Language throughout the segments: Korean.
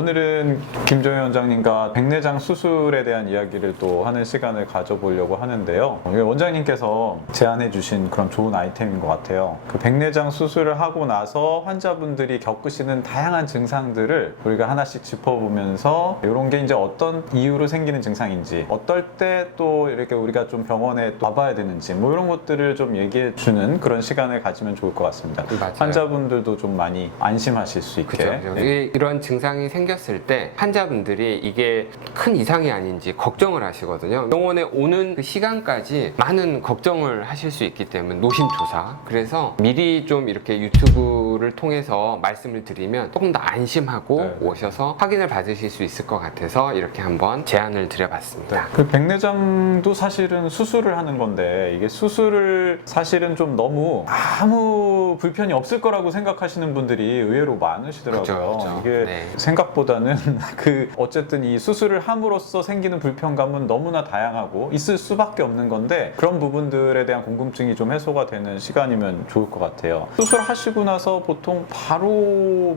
오늘은 김종현 원장님과 백내장 수술에 대한 이야기를 또 하는 시간을 가져보려고 하는데요. 원장님께서 제안해 주신 그런 좋은 아이템인 것 같아요. 그 백내장 수술을 하고 나서 환자분들이 겪으시는 다양한 증상들을 우리가 하나씩 짚어보면서 이런 게 이제 어떤 이유로 생기는 증상인지, 어떨 때 또 이렇게 우리가 좀 병원에 또 와봐야 되는지, 뭐 이런 것들을 좀 얘기해 주는 그런 시간을 가지면 좋을 것 같습니다. 맞아요. 환자분들도 좀 많이 안심하실 수 있게. 그렇죠. 이런 증상이 생겼을 때 환자분들이 이게 큰 이상이 아닌지 걱정을 하시거든요. 병원에 오는 그 시간까지 많은 걱정을 하실 수 있기 때문에 노심초사. 그래서 미리 좀 이렇게 유튜브를 통해서 말씀을 드리면 조금 더 안심하고 오셔서 확인을 받으실 수 있을 것 같아서 이렇게 한번 제안을 드려봤습니다. 그 백내장도 사실은 수술을 하는 건데, 이게 수술을 사실은 좀 너무 아무 불편이 없을 거라고 생각하시는 분들이 의외로 많으시더라고요. 그쵸. 이게 네. 생각보다는 어쨌든 이 수술을 함으로써 생기는 불편감은 너무나 다양하고 있을 수밖에 없는 건데, 그런 부분들에 대한 궁금증이 좀 해소가 되는 시간이면 좋을 것 같아요. 수술하시고 나서 보통 바로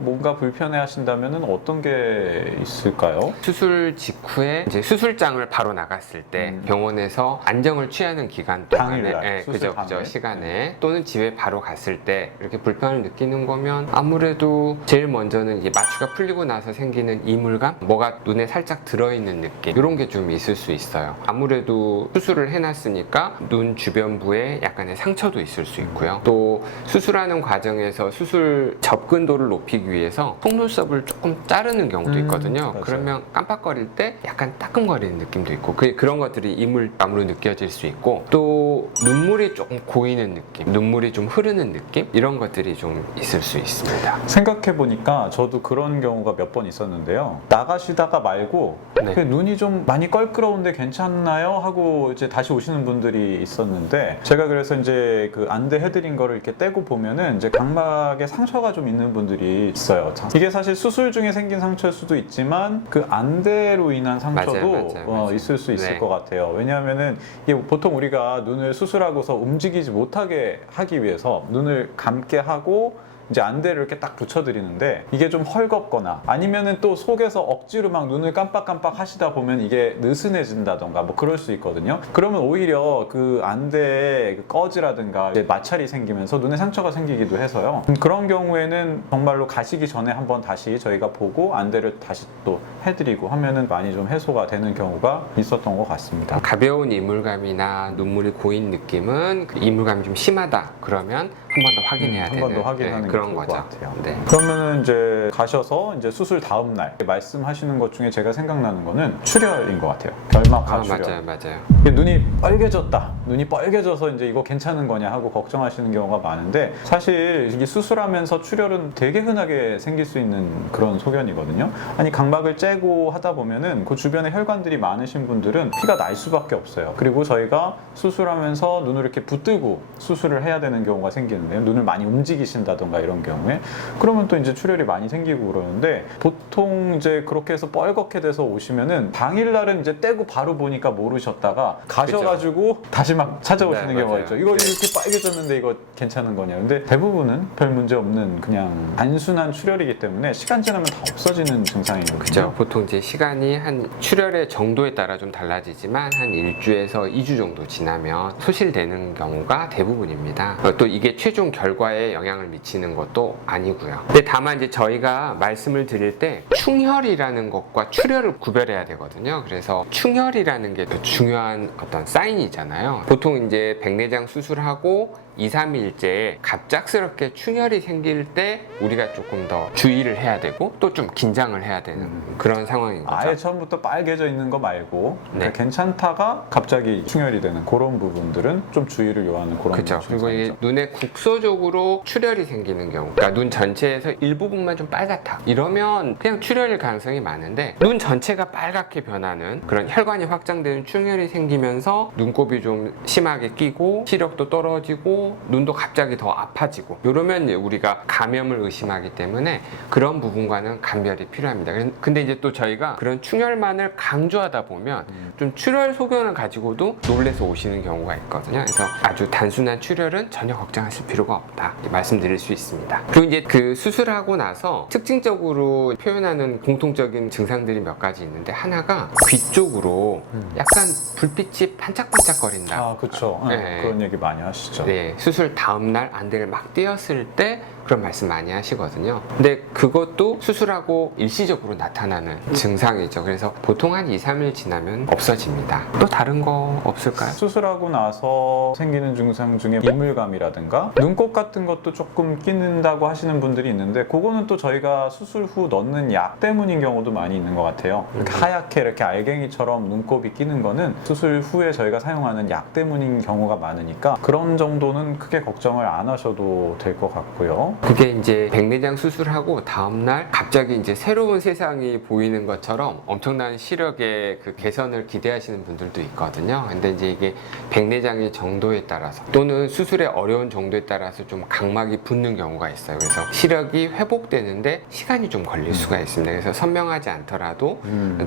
뭔가 불편해 하신다면 어떤 게 있을까요? 수술 직후에 이제 수술장을 바로 나갔을 때 병원에서 안정을 취하는 기간 동안에 당일날, 수술 그죠 당일? 시간에 또는 집에 바로 갔을 때 이렇게 불편을 느끼는 거면 아무래도 제일 먼저는 이제 마취가 풀리고 나서 생기는 이물감, 뭐가 눈에 살짝 들어있는 느낌, 이런 게 좀 있을 수 있어요. 아무래도 수술을 해놨으니까 눈 주변부에 약간의 상처도 있을 수 있고요. 또 수술하는 과정에서 수술 접근도를 높이기 위해서 속눈썹을 조금 자르는 경우도 있거든요. 맞아요. 그러면 깜빡거릴 때 약간 따끔거리는 느낌도 있고, 그런 것들이 이물감으로 느껴질 수 있고, 또 눈물이 조금 고이는 느낌, 눈물이 좀 흐르는 느낌, 이런 것들이 좀 있을 수 있습니다. 생각해보니까 저도 그런 경우가 몇 번 있었는데요. 나가시다가 말고 네. 그 눈이 좀 많이 껄끄러운데 괜찮나요? 하고 이제 다시 오시는 분들이 있었는데, 제가 그래서 이제 그 안대 해드린 거를 이렇게 떼고 보면은 이제 각막에 상처가 좀 있는 분들이 있어요. 이게 사실 수술 중에 생긴 상처일 수도 있지만 그 안대로 인한 상처도 맞아요. 있을 수 있을 네. 것 같아요. 왜냐하면은 이게 보통 우리가 눈을 수술하고서 움직이지 못하게 하기 위해서 눈을 감게 하고 이제 안대를 이렇게 딱 붙여드리는데, 이게 좀 헐겁거나 아니면은 또 속에서 억지로 막 눈을 깜빡깜빡 하시다 보면 이게 느슨해진다던가 뭐 그럴 수 있거든요. 그러면 오히려 그 안대에 꺼지라든가 이제 마찰이 생기면서 눈에 상처가 생기기도 해서요. 그런 경우에는 정말로 가시기 전에 한번 다시 저희가 보고 안대를 다시 또 해드리고 하면은 많이 좀 해소가 되는 경우가 있었던 것 같습니다. 가벼운 이물감이나 눈물이 고인 느낌은 그 이물감이 좀 심하다 그러면 한 번 더 확인해야 되는 한 번 더 확인하는 게 그런 좋을 거죠. 것 같아요. 네. 그러면은 이제 가셔서 이제 수술 다음 날 말씀하시는 것 중에 제가 생각나는 거는 출혈인 것 같아요. 결막하 출혈. 맞아요. 이게 눈이 빨개졌다. 눈이 빨개져서 이제 이거 괜찮은 거냐 하고 걱정하시는 경우가 많은데, 사실 이게 수술하면서 출혈은 되게 흔하게 생길 수 있는 그런 소견이거든요. 아니 각막을 째고 하다 보면은 그 주변에 혈관들이 많으신 분들은 피가 날 수밖에 없어요. 그리고 저희가 수술하면서 눈을 이렇게 붙들고 수술을 해야 되는 경우가 생기는데요. 눈을 많이 움직이신다던가 이런 경우에 그러면 또 이제 출혈이 많이 생기고 그러는데, 보통 이제 그렇게 해서 뻘겋게 돼서 오시면은 당일날은 이제 떼고 바로 보니까 모르셨다가 가셔가지고 다시 막 찾아오시는 네, 경우가 맞아요. 있죠. 이거 네. 이렇게 빨개졌는데 이거 괜찮은 거냐. 근데 대부분은 별 문제 없는 그냥 단순한 출혈이기 때문에 시간 지나면 다 없어지는 증상이거든요. 그렇죠. 보통 이제 시간이 한 출혈의 정도에 따라 좀 달라지지만 한 1주에서 2주 정도 지나면 소실되는 경우가 대부분입니다. 또 이게 최종 결과에 영향을 미치는 것도 아니고요. 근데 다만 이제 저희가 말씀을 드릴 때 충혈이라는 것과 출혈을 구별해야 되거든요. 그래서 충혈이라는 게 더 중요한 어떤 사인이잖아요. 보통 이제 백내장 수술하고 2, 3일째 갑작스럽게 충혈이 생길 때 우리가 조금 더 주의를 해야 되고 또 좀 긴장을 해야 되는 그런 상황인 거죠. 아예 처음부터 빨개져 있는 거 말고 그러니까 네. 괜찮다가 갑자기 충혈이 되는 그런 부분들은 좀 주의를 요하는 그런 그렇죠. 그리고 이게 증상이죠. 눈에 국소적으로 출혈이 생기는 경우, 그러니까 눈 전체에서 일부분만 좀 빨갛다 이러면 그냥 출혈일 가능성이 많은데, 눈 전체가 빨갛게 변하는 그런 혈관이 확장되는 충혈이 생기면서 눈곱이 좀 심하게 끼고 시력도 떨어지고 하고 눈도 갑자기 더 아파지고 이러면 이제 우리가 감염을 의심하기 때문에 그런 부분과는 감별이 필요합니다. 근데 이제 또 저희가 그런 충혈만을 강조하다 보면 좀 출혈 소견을 가지고도 놀래서 오시는 경우가 있거든요. 그래서 아주 단순한 출혈은 전혀 걱정하실 필요가 없다 말씀드릴 수 있습니다. 그리고 이제 그 수술하고 나서 특징적으로 표현하는 공통적인 증상들이 몇 가지 있는데, 하나가 귀 쪽으로 약간 불빛이 반짝반짝거린다. 아, 그렇죠. 네. 그런 얘기 많이 하시죠. 네, 수술 다음날 안대를 막 띄었을 때 그런 말씀 많이 하시거든요. 근데 그것도 수술하고 일시적으로 나타나는 증상이죠. 그래서 보통 한 2, 3일 지나면 없어집니다. 또 다른 거 없을까요? 수술하고 나서 생기는 증상 중에 이물감이라든가 눈곱 같은 것도 조금 끼는다고 하시는 분들이 있는데, 그거는 또 저희가 수술 후 넣는 약 때문인 경우도 많이 있는 것 같아요. 이렇게 하얗게 이렇게 알갱이처럼 눈곱이 끼는 거는 수술 후에 저희가 사용하는 약 때문인 경우가 많으니까 그런 정도는 크게 걱정을 안 하셔도 될 것 같고요. 그게 이제 백내장 수술하고 다음날 갑자기 이제 새로운 세상이 보이는 것처럼 엄청난 시력의 그 개선을 기대하시는 분들도 있거든요. 근데 이제 이게 백내장의 정도에 따라서 또는 수술의 어려운 정도에 따라서 좀 각막이 붓는 경우가 있어요. 그래서 시력이 회복되는데 시간이 좀 걸릴 수가 있습니다. 그래서 선명하지 않더라도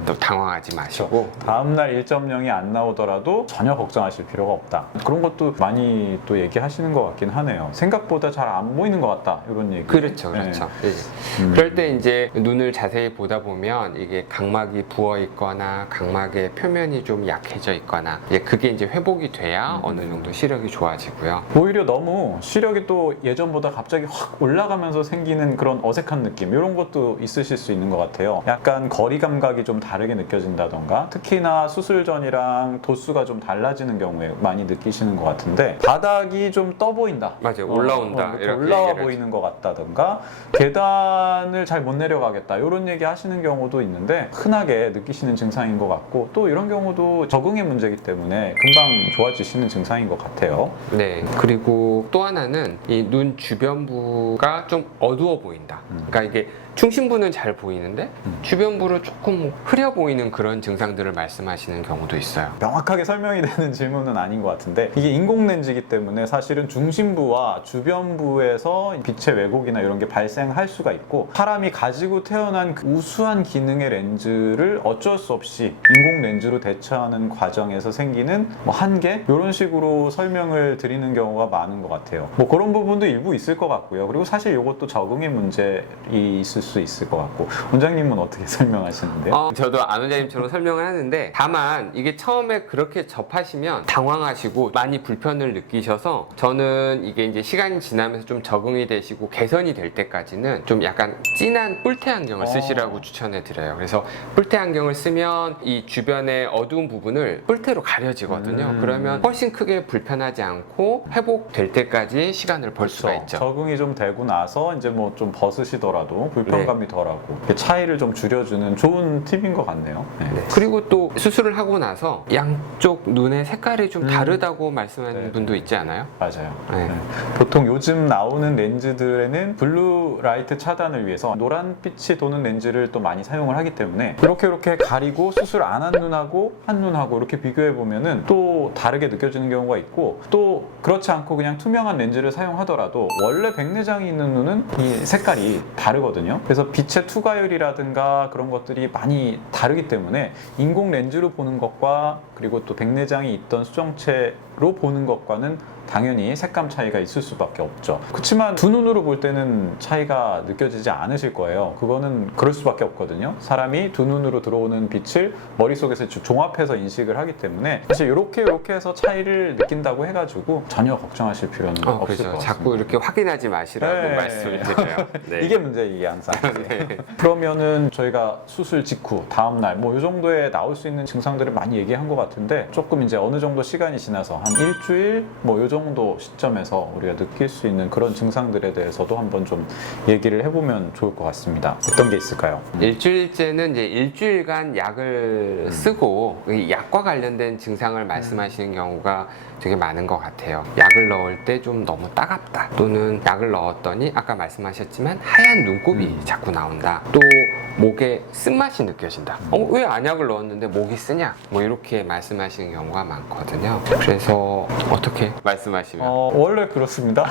또 당황하지 마시고, 다음날 1.0이 안 나오더라도 전혀 걱정하실 필요가 없다. 그런 것도 많이 또 얘기하시는 것 같긴 하네요. 생각보다 잘 안 보이는 것 같다, 이런 얘기. 그렇죠. 네. 그럴 때 이제 눈을 자세히 보다 보면 이게 각막이 부어 있거나 각막의 표면이 좀 약해져 있거나, 그게 이제 회복이 돼야 어느 정도 시력이 좋아지고요. 오히려 너무 시력이 또 예전보다 갑자기 확 올라가면서 생기는 그런 어색한 느낌, 이런 것도 있으실 수 있는 것 같아요. 약간 거리 감각이 좀 다르게 느껴진다던가, 특히나 수술 전이랑 도수가 좀 달라지는 경우에 많이 느끼시는 것 같은데, 바닥이 좀 떠 보인다. 맞아요. 올라온다. 이렇게 이렇게 올라와 얘기를 보이는 것 같다던가, 계단을 잘 못 내려가겠다, 이런 얘기 하시는 경우도 있는데 흔하게 느끼시는 증상인 것 같고, 또 이런 경우도 적응의 문제이기 때문에 금방 좋아지시는 증상인 것 같아요. 네. 그리고 또 하나는 이 눈 주변부가 좀 어두워 보인다. 그러니까 이게 중심부는 잘 보이는데 주변부로 조금 흐려 보이는 그런 증상들을 말씀하시는 경우도 있어요. 명확하게 설명이 되는 질문은 아닌 것 같은데, 이게 인공 렌즈이기 때문에 사실은 중심부와 주변부에서 빛의 왜곡이나 이런 게 발생할 수가 있고, 사람이 가지고 태어난 그 우수한 기능의 렌즈를 어쩔 수 없이 인공 렌즈로 대처하는 과정에서 생기는 뭐 한계, 이런 식으로 설명을 드리는 경우가 많은 것 같아요. 뭐 그런 부분도 일부 있을 것 같고요. 그리고 사실 이것도 적응의 문제이 있을 수 있을 것 같고, 원장님은 어떻게 설명하시는데요? 저도 안 원장님처럼 설명을 하는데, 다만 이게 처음에 그렇게 접하시면 당황하시고 많이 불편을 느끼셔서, 저는 이게 이제 시간이 지나면서 좀 적응이 되시고 개선이 될 때까지는 좀 약간 진한 뿔테 안경을 쓰시라고 추천해 드려요. 그래서 뿔테 안경을 쓰면 이 주변의 어두운 부분을 뿔테로 가려지거든요. 그러면 훨씬 크게 불편하지 않고 회복될 때까지 시간을 벌 수가 있죠. 적응이 좀 되고 나서 이제 뭐 좀 벗으시더라도 불편감이 덜하고 차이를 좀 줄여주는 좋은 팁인 것 같네요. 네. 그리고 또 수술을 하고 나서 양쪽 눈의 색깔이 좀 다르다고 말씀하는 네. 분도 있지 않아요? 맞아요. 네. 네. 보통 요즘 나오는 렌즈들에는 블루 라이트 차단을 위해서 노란빛이 도는 렌즈를 또 많이 사용을 하기 때문에 이렇게 가리고 수술 안 한 눈하고 한 눈하고 이렇게 비교해 보면은 또 다르게 느껴지는 경우가 있고, 또 그렇지 않고 그냥 투명한 렌즈를 사용하더라도 원래 백내장이 있는 눈은 이 색깔이 다르거든요. 그래서 빛의 투과율이라든가 그런 것들이 많이 다르기 때문에 인공 렌즈로 보는 것과 그리고 또 백내장이 있던 수정체로 보는 것과는 당연히 색감 차이가 있을 수밖에 없죠. 그렇지만 두 눈으로 볼 때는 차이가 느껴지지 않으실 거예요. 그거는 그럴 수밖에 없거든요. 사람이 두 눈으로 들어오는 빛을 머릿속에서 종합해서 인식을 하기 때문에 사실 이렇게 해서 차이를 느낀다고 해가지고 전혀 걱정하실 필요는 없을 것 같습니다. 자꾸 이렇게 확인하지 마시라고 네. 말씀을 드려요. 네. 이게 문제예요, 이게 항상. 네. 그러면은 저희가 수술 직후, 다음날 뭐 이 정도에 나올 수 있는 증상들을 많이 얘기한 것 같은데, 조금 이제 어느 정도 시간이 지나서 한 일주일 뭐 이 정도 시점에서 우리가 느낄 수 있는 그런 증상들에 대해서도 한번 좀 얘기를 해보면 좋을 것 같습니다. 어떤 게 있을까요? 일주일째는 이제 일주일간 약을 쓰고 이 약과 관련된 증상을 말씀하시는 경우가 되게 많은 것 같아요. 약을 넣을 때 좀 너무 따갑다, 또는 약을 넣었더니 아까 말씀하셨지만 하얀 눈곱이 자꾸 나온다, 또 목에 쓴맛이 느껴진다. 왜 안약을 넣었는데 목이 쓰냐? 뭐 이렇게 말씀하시는 경우가 많거든요. 그래서 어떻게 말씀 말씀하시면. 원래 그렇습니다.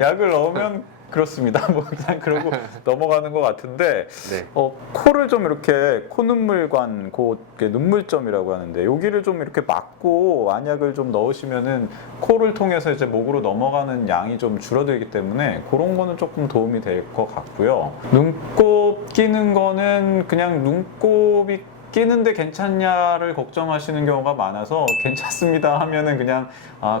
약을 넣으면 그렇습니다. 뭐 그냥 그러고 넘어가는 것 같은데 네. 코를 좀 이렇게 코눈물관, 눈물점이라고 하는데 여기를 좀 이렇게 막고 안약을 좀 넣으시면은 코를 통해서 이제 목으로 넘어가는 양이 좀 줄어들기 때문에 그런 거는 조금 도움이 될 것 같고요. 눈곱 끼는 거는 그냥 눈곱이 끼는데 괜찮냐를 걱정하시는 경우가 많아서 괜찮습니다 하면은 그냥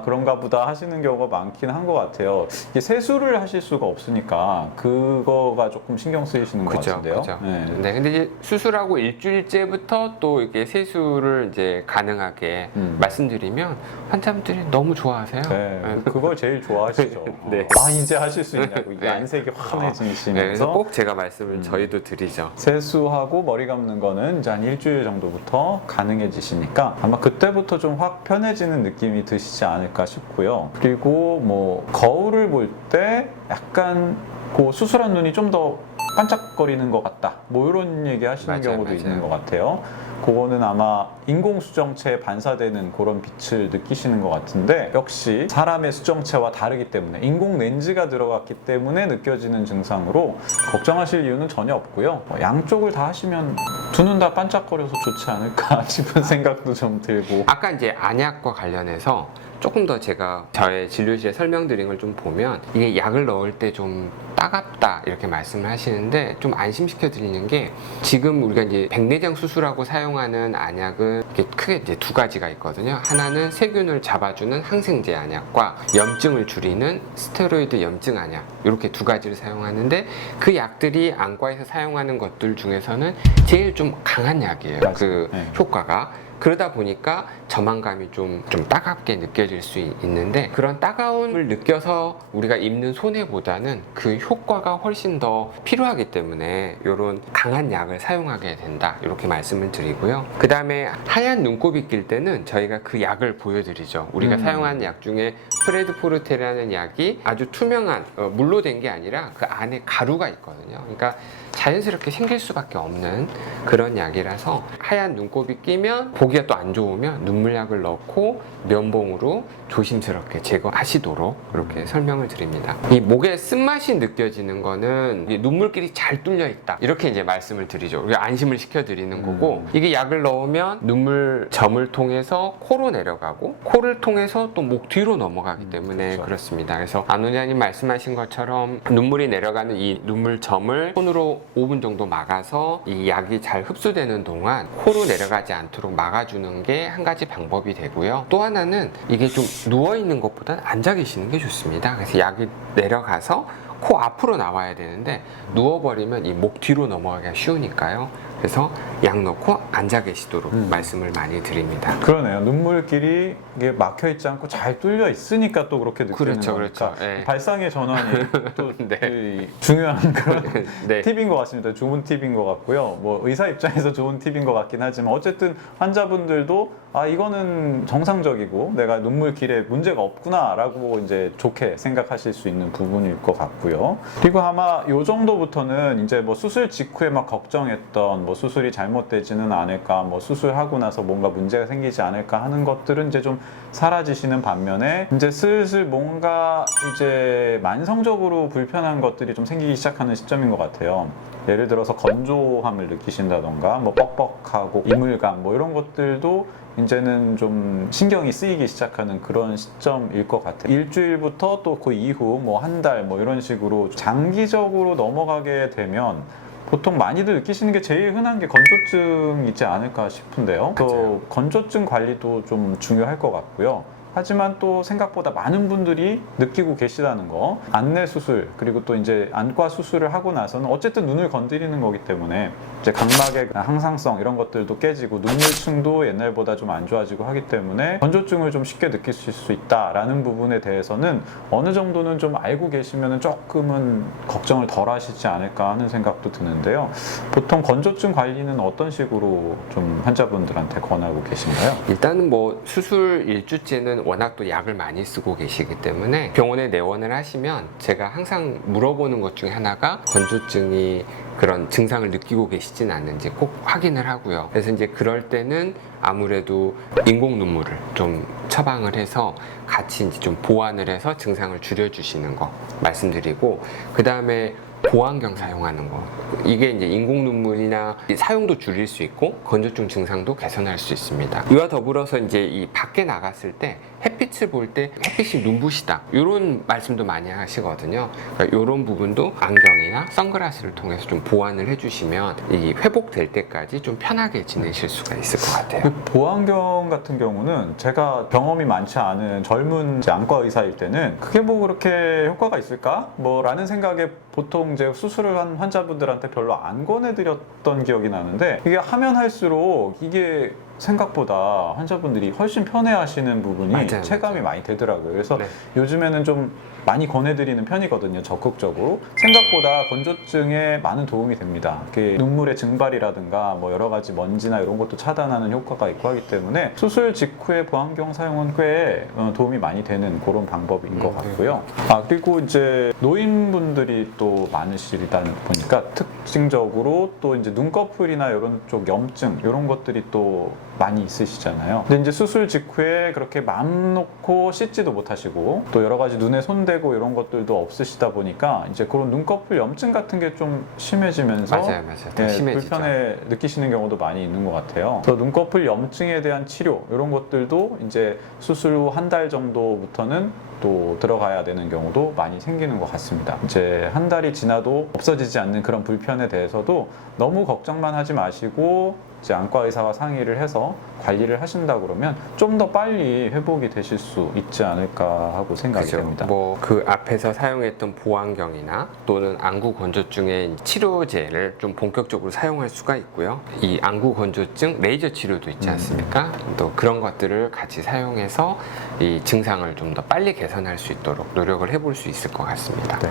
그런가 보다 하시는 경우가 많긴 한 것 같아요. 이게 세수를 하실 수가 없으니까 그거가 조금 신경 쓰이시는 것 같은데요. 그죠. 네. 네, 근데 이제 수술하고 일주일째부터 또 이렇게 세수를 이제 가능하게 말씀드리면 환자분들이 너무 좋아하세요. 네, 그걸 제일 좋아하시죠. 네. 이제 하실 수 있냐고 이게 네. 안색이 네, 환해지시면서 그래서 꼭 제가 말씀을 저희도 드리죠. 세수하고 머리 감는 거는 이제 한 일주일 정도부터 가능해지시니까 아마 그때부터 좀 확 편해지는 느낌이 드시지 않을까 싶고요. 그리고 뭐 거울을 볼 때 약간 그 수술한 눈이 좀 더 반짝거리는 것 같다. 뭐 이런 얘기 하시는 경우도 있는 것 같아요. 그거는 아마 인공 수정체에 반사되는 그런 빛을 느끼시는 것 같은데 역시 사람의 수정체와 다르기 때문에 인공 렌즈가 들어갔기 때문에 느껴지는 증상으로 걱정하실 이유는 전혀 없고요. 양쪽을 다 하시면 두 눈 다 반짝거려서 좋지 않을까 싶은 생각도 좀 들고 아까 이제 안약과 관련해서 조금 더 제가 저의 진료실에 설명드린 걸 좀 보면 이게 약을 넣을 때 좀 따갑다 이렇게 말씀을 하시는데 좀 안심시켜 드리는 게 지금 우리가 이제 백내장 수술하고 사용하는 안약은 이게 크게 이제 두 가지가 있거든요. 하나는 세균을 잡아주는 항생제 안약과 염증을 줄이는 스테로이드 염증 안약 이렇게 두 가지를 사용하는데 그 약들이 안과에서 사용하는 것들 중에서는 제일 좀 강한 약이에요. 그 효과가. 그러다 보니까 저망감이 좀 따갑게 느껴질 수 있는데 그런 따가움을 느껴서 우리가 입는 손해보다는 그 효과가 훨씬 더 필요하기 때문에 이런 강한 약을 사용하게 된다 이렇게 말씀을 드리고요. 그 다음에 하얀 눈곱이 낄 때는 저희가 그 약을 보여드리죠. 우리가 사용하는 약 중에 프레드포르테라는 약이 아주 투명한 물로 된 게 아니라 그 안에 가루가 있거든요. 그러니까 자연스럽게 생길 수밖에 없는 그런 약이라서 하얀 눈곱이 끼면 보기가 또 안 좋으면 눈물약을 넣고 면봉으로 조심스럽게 제거하시도록 이렇게 설명을 드립니다. 이 목에 쓴맛이 느껴지는 거는 눈물길이 잘 뚫려 있다 이렇게 이제 말씀을 드리죠. 우리가 안심을 시켜드리는 거고 이게 약을 넣으면 눈물점을 통해서 코로 내려가고 코를 통해서 또 목 뒤로 넘어가기 때문에 그렇죠. 그렇습니다. 그래서 안 원장님 말씀하신 것처럼 눈물이 내려가는 이 눈물점을 손으로 5분 정도 막아서 이 약이 잘 흡수되는 동안 코로 내려가지 않도록 막아주는 게 한 가지 방법이 되고요. 또 하나는 이게 좀 누워 있는 것보다는 앉아 계시는 게 좋습니다. 그래서 약이 내려가서 코 앞으로 나와야 되는데 누워버리면 이 목 뒤로 넘어가기가 쉬우니까요. 그래서 약 넣고 앉아 계시도록 말씀을 많이 드립니다. 그러네요. 눈물길이 이게 막혀 있지 않고 잘 뚫려 있으니까 또 그렇게 느끼는 그렇죠, 거니까 그렇죠. 네. 발상의 전환이 또 네. 중요한 그런 네. 팁인 것 같습니다. 좋은 팁인 것 같고요. 뭐 의사 입장에서 좋은 팁인 것 같긴 하지만 어쨌든 환자분들도 이거는 정상적이고 내가 눈물길에 문제가 없구나라고 이제 좋게 생각하실 수 있는 부분일 것 같고요. 그리고 아마 요 정도부터는 이제 뭐 수술 직후에 막 걱정했던 뭐 수술이 잘못되지는 않을까, 뭐 수술하고 나서 뭔가 문제가 생기지 않을까 하는 것들은 이제 좀 사라지시는 반면에 이제 슬슬 뭔가 이제 만성적으로 불편한 것들이 좀 생기기 시작하는 시점인 것 같아요. 예를 들어서 건조함을 느끼신다던가 뭐 뻑뻑하고 이물감 뭐 이런 것들도 이제는 좀 신경이 쓰이기 시작하는 그런 시점일 것 같아요. 일주일부터 또 그 이후 뭐 한 달 뭐 이런 식으로 장기적으로 넘어가게 되면 보통 많이들 느끼시는 게 제일 흔한 게 건조증이지 않을까 싶은데요. 또 건조증 관리도 좀 중요할 것 같고요. 하지만 또 생각보다 많은 분들이 느끼고 계시다는 거, 안내 수술 그리고 또 이제 안과 수술을 하고 나서는 어쨌든 눈을 건드리는 거기 때문에 이제 각막의 항상성 이런 것들도 깨지고 눈물층도 옛날보다 좀 안 좋아지고 하기 때문에 건조증을 좀 쉽게 느끼실 수 있다라는 부분에 대해서는 어느 정도는 좀 알고 계시면 조금은 걱정을 덜 하시지 않을까 하는 생각도 드는데요. 보통 건조증 관리는 어떤 식으로 좀 환자분들한테 권하고 계신가요? 일단은 뭐 수술 일주째는 워낙 또 약을 많이 쓰고 계시기 때문에 병원에 내원을 하시면 제가 항상 물어보는 것 중에 하나가 건조증이 그런 증상을 느끼고 계시진 않는지 꼭 확인을 하고요. 그래서 이제 그럴 때는 아무래도 인공 눈물을 좀 처방을 해서 같이 이제 좀 보완을 해서 증상을 줄여주시는 거 말씀드리고, 그 다음에 보안경 사용하는 거, 이게 이제 인공 눈물이나 사용도 줄일 수 있고 건조증 증상도 개선할 수 있습니다. 이와 더불어서 이제 이 밖에 나갔을 때 햇빛을 볼 때 햇빛이 눈부시다 이런 말씀도 많이 하시거든요. 그러니까 이런 부분도 안경이나 선글라스를 통해서 좀 보완을 해주시면 이 회복될 때까지 좀 편하게 지내실 수가 있을 것 같아요. 그 보안경 같은 경우는 제가 경험이 많지 않은 젊은 이제 안과 의사일 때는 그게 뭐 그렇게 효과가 있을까? 뭐 라는 생각에 보통 이제 수술을 한 환자분들한테 별로 안 권해드렸던 기억이 나는데, 이게 하면 할수록 이게 생각보다 환자분들이 훨씬 편해하시는 부분이 맞아요, 체감이 맞아요. 많이 되더라고요. 그래서 네. 요즘에는 좀 많이 권해드리는 편이거든요. 적극적으로. 생각보다 건조증에 많은 도움이 됩니다. 눈물의 증발이라든가 뭐 여러 가지 먼지나 이런 것도 차단하는 효과가 있고 하기 때문에 수술 직후에 보안경 사용은 꽤 도움이 많이 되는 그런 방법인 것 같고요. 그리고 이제 노인분들이 또 많으시다 보니까 특징적으로 또 이제 눈꺼풀이나 이런 쪽 염증 이런 것들이 또 많이 있으시잖아요. 근데 이제 수술 직후에 그렇게 마음 놓고 씻지도 못하시고 또 여러 가지 눈에 손대고 이런 것들도 없으시다 보니까 이제 그런 눈꺼풀 염증 같은 게 좀 심해지면서 맞아요. 더 심해지죠. 불편해 느끼시는 경우도 많이 있는 것 같아요. 그래서 눈꺼풀 염증에 대한 치료 이런 것들도 이제 수술 후 한 달 정도부터는 또 들어가야 되는 경우도 많이 생기는 것 같습니다. 이제 한 달이 지나도 없어지지 않는 그런 불편에 대해서도 너무 걱정만 하지 마시고 이제 안과 의사와 상의를 해서 관리를 하신다 그러면 좀 더 빨리 회복이 되실 수 있지 않을까 하고 생각이 됩니다. 뭐 그 앞에서 사용했던 보안경이나 또는 안구 건조증의 치료제를 좀 본격적으로 사용할 수가 있고요. 이 안구 건조증 레이저 치료도 있지 않습니까? 또 그런 것들을 같이 사용해서 이 증상을 좀 더 빨리 개선할 수 있도록 노력을 해볼 수 있을 것 같습니다. 네.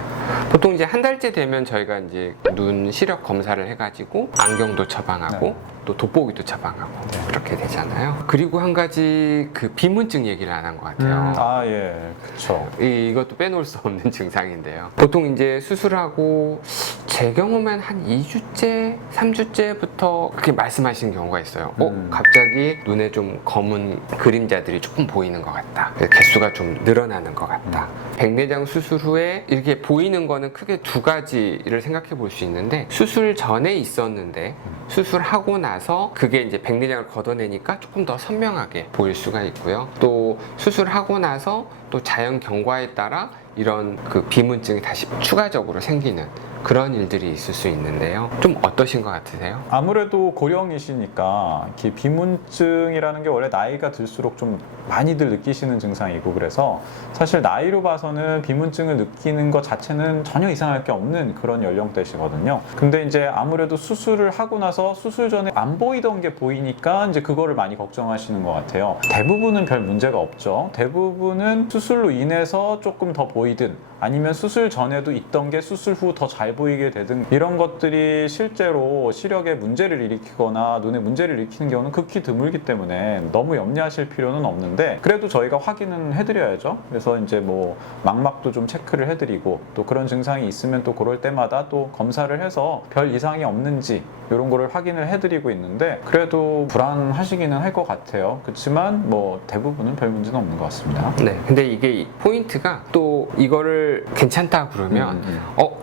보통 이제 한 달째 되면 저희가 이제 눈 시력 검사를 해가지고 안경도 처방하고 네. 또 돋보기도 처방하고 네. 그렇게 되잖아요. 그리고 한 가지 그 비문증 얘기를 안 한 것 같아요. 예, 그렇죠. 이것도 빼놓을 수 없는 증상인데요. 보통 이제 수술하고 제 경우면 한 2주째, 3주째부터 그렇게 말씀하시는 경우가 있어요. 갑자기 눈에 좀 검은 그림자들이 조금 보이는 것 같다. 개수가 좀 늘어나는 것 같다. 백내장 수술 후에 이렇게 보이는 거는 크게 두 가지를 생각해 볼 수 있는데, 수술 전에 있었는데 수술하고 나서 그게 이제 백내장을 걷어내니까 조금 더 선명하게 보일 수가 있고요. 또 수술하고 나서 또 자연 경과에 따라 이런 그 비문증이 다시 추가적으로 생기는 그런 일들이 있을 수 있는데요. 좀 어떠신 것 같으세요? 아무래도 고령이시니까 이렇게 비문증이라는 게 원래 나이가 들수록 좀 많이들 느끼시는 증상이고, 그래서 사실 나이로 봐서는 비문증을 느끼는 것 자체는 전혀 이상할 게 없는 그런 연령대시거든요. 근데 이제 아무래도 수술을 하고 나서 수술 전에 안 보이던 게 보이니까 이제 그거를 많이 걱정하시는 것 같아요. 대부분은 별 문제가 없죠. 대부분은 수술로 인해서 조금 더 보이든 아니면 수술 전에도 있던 게 수술 후 더 잘 보이게 되든 이런 것들이 실제로 시력에 문제를 일으키거나 눈에 문제를 일으키는 경우는 극히 드물기 때문에 너무 염려하실 필요는 없는데, 그래도 저희가 확인은 해드려야죠. 그래서 이제 뭐 망막도 좀 체크를 해드리고, 또 그런 증상이 있으면 또 그럴 때마다 또 검사를 해서 별 이상이 없는지 이런 거를 확인을 해드리고 있는데, 그래도 불안하시기는 할 것 같아요. 그렇지만 뭐 대부분은 별 문제는 없는 것 같습니다. 네. 근데 이게 포인트가 또 이거를 괜찮다 그러면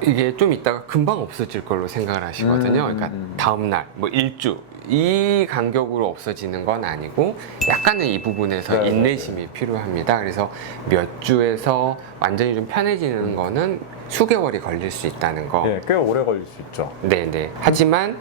이게 좀 있다가 금방 없어질 걸로 생각을 하시거든요. 그러니까 다음날 뭐 일주 이 간격으로 없어지는 건 아니고 약간은 이 부분에서 네, 인내심이 필요합니다. 그래서 몇 주에서 완전히 좀 편해지는 거는 수개월이 걸릴 수 있다는 거. 예, 꽤 오래 걸릴 수 있죠. 네네. 하지만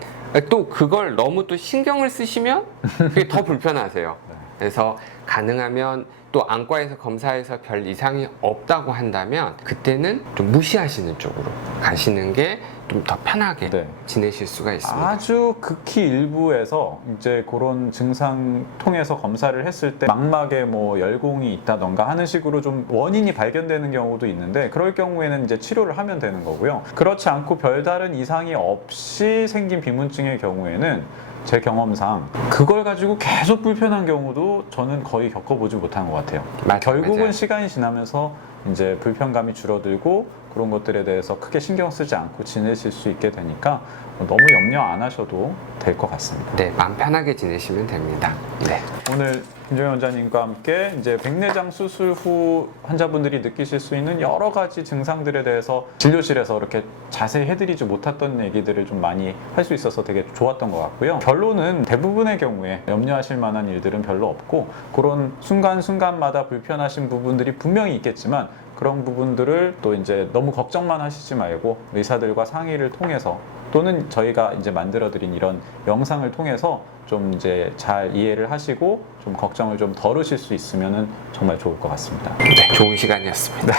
또 그걸 너무 또 신경을 쓰시면 그게 더 불편하세요. 그래서 가능하면 또 안과에서 검사해서 별 이상이 없다고 한다면 그때는 좀 무시하시는 쪽으로 가시는 게 좀 더 편하게 네. 지내실 수가 있습니다. 아주 극히 일부에서 이제 그런 증상 통해서 검사를 했을 때 망막에 뭐 열공이 있다던가 하는 식으로 좀 원인이 발견되는 경우도 있는데, 그럴 경우에는 이제 치료를 하면 되는 거고요. 그렇지 않고 별다른 이상이 없이 생긴 비문증의 경우에는 제 경험상 그걸 가지고 계속 불편한 경우도 저는 거의 거의 겪어보지 못한 것 같아요. 결국은 결국은 시간이 지나면서 이제 불편감이 줄어들고 그런 것들에 대해서 크게 신경 쓰지 않고 지내실 수 있게 되니까 너무 염려 안 하셔도 될 것 같습니다. 네, 마음 편하게 지내시면 됩니다. 네. 오늘 김정희 원장님과 함께 이제 백내장 수술 후 환자분들이 느끼실 수 있는 여러 가지 증상들에 대해서 진료실에서 이렇게 자세히 해드리지 못했던 얘기들을 좀 많이 할 수 있어서 되게 좋았던 것 같고요. 결론은 대부분의 경우에 염려하실 만한 일들은 별로 없고 그런 순간순간마다 불편하신 부분들이 분명히 있겠지만 그런 부분들을 또 이제 너무 걱정만 하시지 말고 의사들과 상의를 통해서 또는 저희가 이제 만들어드린 이런 영상을 통해서 좀 이제 잘 이해를 하시고 좀 걱정을 좀 덜으실 수 있으면은 정말 좋을 것 같습니다. 네, 좋은 시간이었습니다.